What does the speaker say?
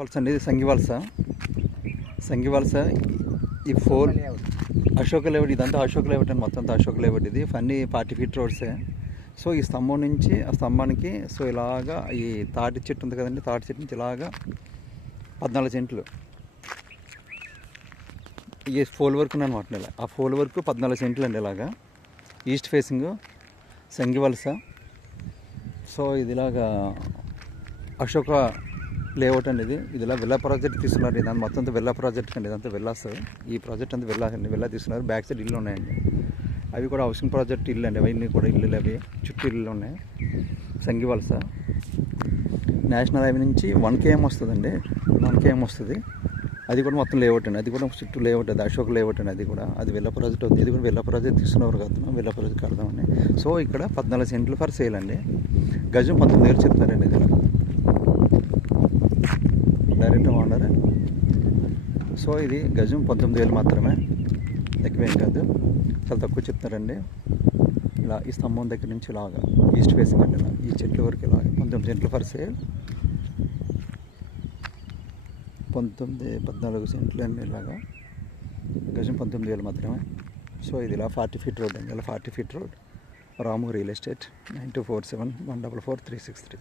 వలస అండి, ఇది సంగివలస. సంగివలస ఈ ఫోర్ అశోక్ లేఅవుట్, ఇదంతా అశోక్ లేఅవుట్ అండి, మొత్తం అంతా అశోక్ లేఅవుట్. ఇది అన్ని 40 ఫీట్ రోడ్సే. సో ఈ స్తంభం నుంచి ఆ స్తంభానికి సో ఇలాగా ఈ తాటి చెట్టు ఉంది కదండి, తాటి చెట్టు నుంచి ఇలాగా 14 సెంట్లు ఈ ఫోల్ వర్క్ అనమాట. ఇలా ఆ ఫోల్ వర్క్ 14 సెంట్లు అండి. ఇలాగా ఈస్ట్ ఫేసింగ్ సంగివలస. సో ఇది ఇలాగా అశోక లేఅవుట్ అండి. ఇది ఇలా విల్లా ప్రాజెక్ట్ తీసుకున్నారు. ఇదంతా మొత్తం అంతా విల్లా ప్రాజెక్ట్ అండి, ఇదంతా విల్లాస్. ఈ ప్రాజెక్ట్ అంతా విల్లా అండి, విల్లా తీసుకున్నారు. బ్యాక్ సైడ్ ఇల్లు ఉన్నాయండి, అవి కూడా హౌసింగ్ ప్రాజెక్ట్ ఇల్లు అండి. అవన్నీ కూడా ఇల్లులు, అవి చుట్టూ ఇల్లు ఉన్నాయి. సంగివలస నేషనల్ హైవే నుంచి 1 km వస్తుందండి, 1 km వస్తుంది. అది కూడా మొత్తం లేఅవుట్ అండి, అది కూడా చుట్టూ లేఅవుట్. అది అశోక్ లేఅవుట్ అండి, అది కూడా. అది విల్లా ప్రాజెక్ట్ అవుతుంది. ఇది కూడా విల్లా ప్రాజెక్ట్ తీసుకున్నవారు కడుతున్నాం, విల్లా ప్రాజెక్ట్ కడదామని. సో ఇక్కడ 14 సెంట్లు ఫర్ సేల్ అండి. గజం 19,000 చెప్తారండి. ఇది డైరెక్ట్ ఓనర్. సో ఇది గజం 19,000 మాత్రమే, ఎక్కువేం కాదు, చాలా తక్కువ చెప్తారండి. ఇలా ఈ స్తంభం దగ్గర నుంచి ఇలాగా ఈస్ట్ ఫేసింగ్ అండి, ఇలా ఈ చెట్ల వరకు ఇలాగ 19 సెంట్లు ఫర్ సేల్. 14 సెంట్లు అండి, ఇలాగా గజం 19,000 మాత్రమే. సో ఇది ఇలా 40 ఫీట్ రోడ్ అండి, ఇలా 40 ఫీట్ రోడ్. రాము రియల్ ఎస్టేట్ 9247144363.